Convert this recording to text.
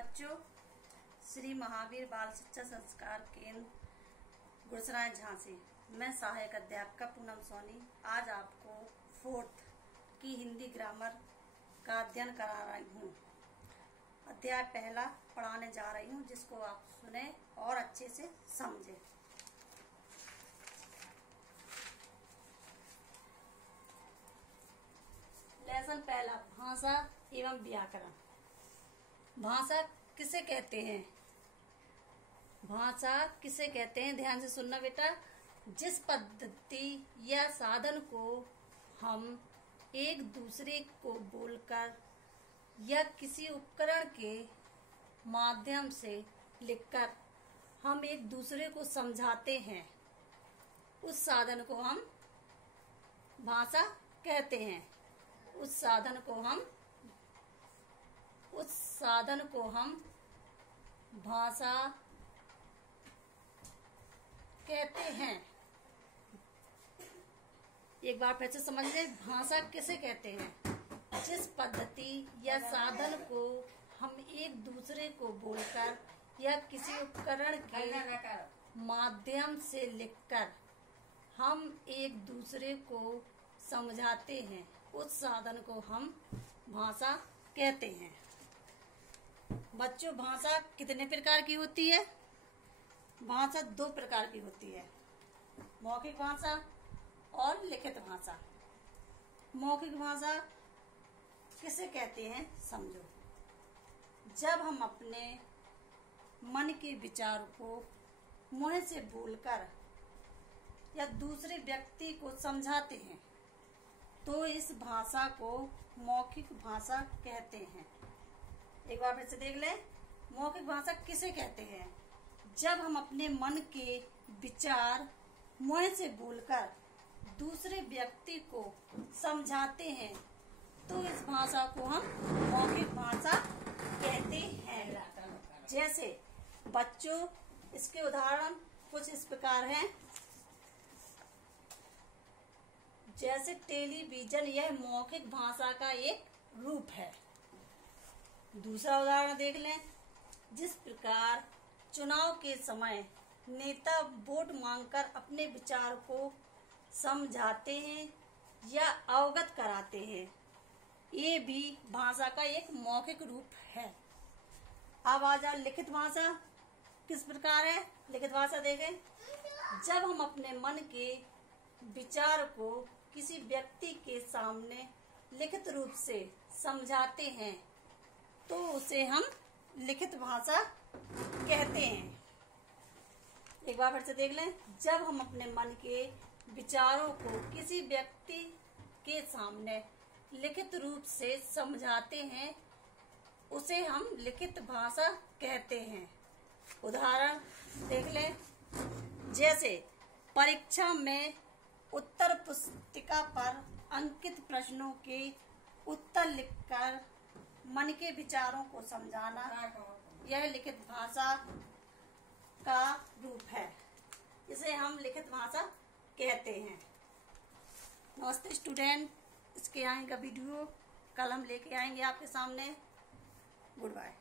बच्चों, श्री महावीर बाल शिक्षा संस्कार केंद्र गुरसराय झांसी, मैं सहायक अध्यापिका पूनम सोनी आज आपको 4th की हिंदी ग्रामर का अध्ययन करा रही हूँ। अध्याय पहला पढ़ाने जा रही हूँ, जिसको आप सुने और अच्छे से समझें। लेसन पहला, भाषा एवं व्याकरण। भाषा किसे कहते हैं? भाषा किसे कहते हैं? ध्यान से सुनना बेटा। जिस पद्धति या साधन को हम एक दूसरे को बोलकर या किसी उपकरण के माध्यम से लिखकर हम एक दूसरे को समझाते हैं, उस साधन को हम भाषा कहते हैं। उस साधन को हम भाषा कहते हैं। एक बार फिर से समझ लें, भाषा किसे कहते हैं? जिस पद्धति या साधन को हम एक दूसरे को बोलकर या किसी उपकरण के माध्यम से लिखकर हम एक दूसरे को समझाते हैं, उस साधन को हम भाषा कहते हैं। बच्चों, भाषा कितने प्रकार की होती है? भाषा 2 प्रकार की होती है, मौखिक भाषा और लिखित भाषा। मौखिक भाषा किसे कहते हैं समझो। जब हम अपने मन के विचार को मुंह से बोलकर या दूसरे व्यक्ति को समझाते हैं, तो इस भाषा को मौखिक भाषा कहते हैं। एक बार फिर से देख लें, मौखिक भाषा किसे कहते हैं? जब हम अपने मन के विचार मुंह से बोलकर दूसरे व्यक्ति को समझाते हैं, तो इस भाषा को हम मौखिक भाषा कहते हैं। जैसे बच्चों, इसके उदाहरण कुछ इस प्रकार हैं। जैसे टेलीविजन, यह मौखिक भाषा का एक रूप है। दूसरा उदाहरण देख लें। जिस प्रकार चुनाव के समय नेता वोट मांगकर अपने विचार को समझाते हैं या अवगत कराते हैं, ये भी भाषा का एक मौखिक रूप है। अब आ जाओ लिखित भाषा किस प्रकार है। लिखित भाषा देखें। जब हम अपने मन के विचार को किसी व्यक्ति के सामने लिखित रूप से समझाते हैं, तो उसे हम लिखित भाषा कहते हैं। एक बार फिर से देख लें। जब हम अपने मन के विचारों को किसी व्यक्ति के सामने लिखित रूप से समझाते हैं, उसे हम लिखित भाषा कहते हैं। उदाहरण देख लें। जैसे परीक्षा में उत्तर पुस्तिका पर अंकित प्रश्नों के उत्तर लिखकर मन के विचारों को समझाना, यह लिखित भाषा का रूप है। इसे हम लिखित भाषा कहते हैं। नमस्ते स्टूडेंट, इसके आएगा वीडियो कल हम लेके आएंगे आपके सामने। Good bye.